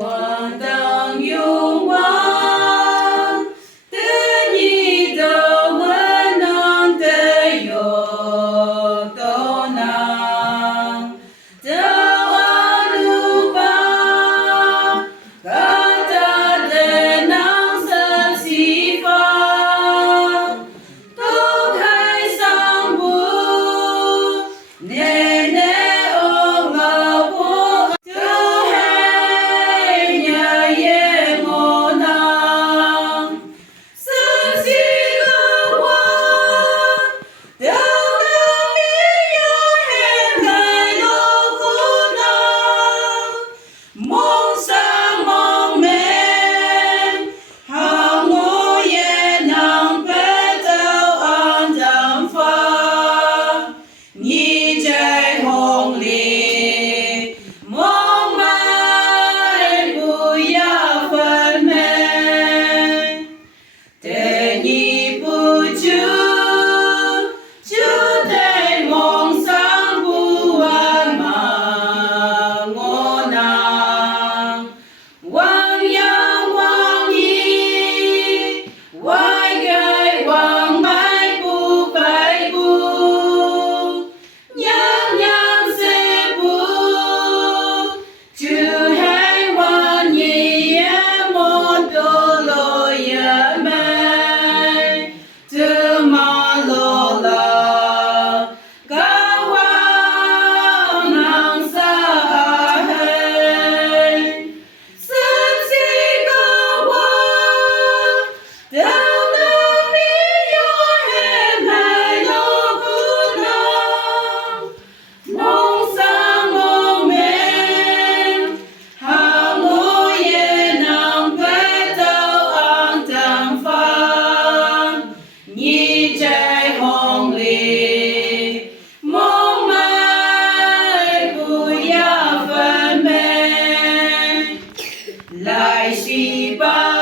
我等永望，得你的温暖的有多难，的阿鲁巴，kata tenang sesifat, Tuhan sambut nenek Allah pun Tuhannya yang menang. Sesi kawan dalam yang hentai lokunang, mong sang mong men, hangu yen nang petau an dam fa, ni jai hong li, mong mai bu ya phân men. Để nhị bù chú thầy mong sang bù an mà ngô nàng. Wang yang wang yi, wai gai wang mai bù phải bù, nhang nhang se bù, chú hai wang yi em môn đồ lo ya mai, tu ma lo la, ca wang nang sa hai. Sân si ca wang, đau đớn mi yo hem hai lo cu nang, mong sang mong men, hà ngô ye nang pe tao an tang phan, nhi jai hong li, mong mai bu ya phân men. Lại si ba